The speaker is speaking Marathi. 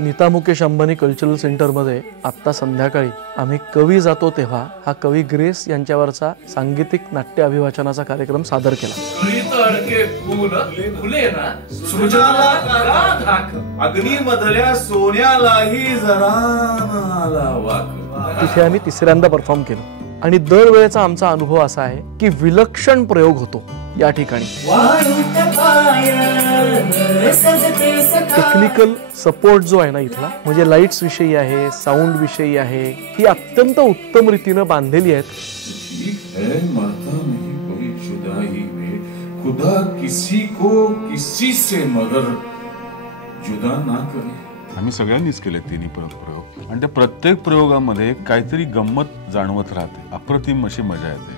नीता मुकेश अंबानी कल्चरल सेंटरमध्ये आत्ता संध्याकाळी आम्ही कवी जातो तेव्हा हा कवी ग्रेस यांच्यावरचा सांगीतिक नाट्य अभिवाचनाचा कार्यक्रम सादर केला। अग्नीमधल्या सोन्यालाही जरा आला वाक। तिथे आम्ही तिसऱ्यांदा परफॉर्म केलो आणि दरवेळेचा आमचा अनुभव असा आहे की विलक्षण प्रयोग होतो या ठिकाणी। टेक्निकल सपोर्ट जो आहे ना इथला, म्हणजे लाईट्स विषयी आहे, साऊंड विषयी आहे, ही अत्यंत उत्तम रीतीने बांधलेली आहेत। खुदा किसी को किसी से मगर जुदा ना करे। आम्ही सगळ्यांनीच केले तिन्ही प्रयोग आणि त्या प्रत्येक प्रयोगामध्ये काहीतरी गंमत जाणवत राहते, अप्रतिम अशी मजा येते।